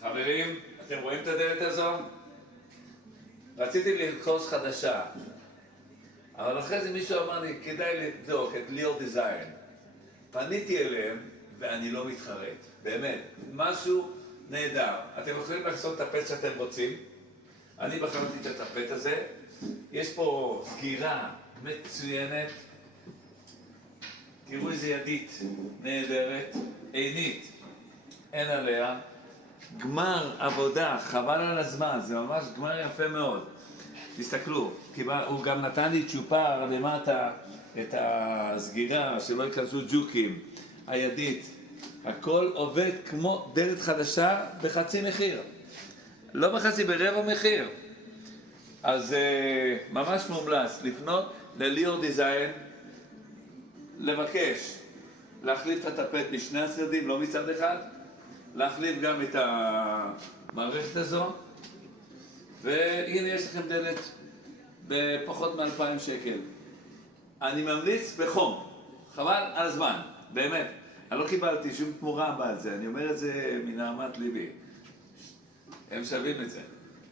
חברים, אתם רואים את הדלת הזו? רציתי לרכוש חדשה, אבל אחרי זה מישהו אמר לי, כדאי לבדוק את ליאור דיזיין. פניתי אליהם ואני לא מתחרט, באמת, משהו נהדר. אתם יכולים לעשות את הטפט שאתם רוצים. אני בחרתי את הטפט הזה. יש פה סגירה מצוינת. תראו איזה ידית נהדרת, עינית, אין עליה. גמר עבודה, חבל על הזמן, זה ממש גמר יפה מאוד. תסתכלו, הוא גם נתן לי צ'ופר למטה את הסגירה, שלא ייכנסו ג'וקים, הידית. הכל עובד כמו דלת חדשה בחצי מחיר. לא בחצי, ברבע מחיר. אז ממש מומלץ לפנות לליאור דיזיין, לבקש להחליף את הטפט משני הצדדים, לא מצד אחד, להחליף גם את המערכת הזו, והנה יש לכם דלת בפחות מ-2,000 שקל. אני ממליץ בחום, חבל על הזמן, באמת. אני לא קיבלתי שום תמורה בעד זה, אני אומר את זה מנהמת ליבי. הם שווים את זה.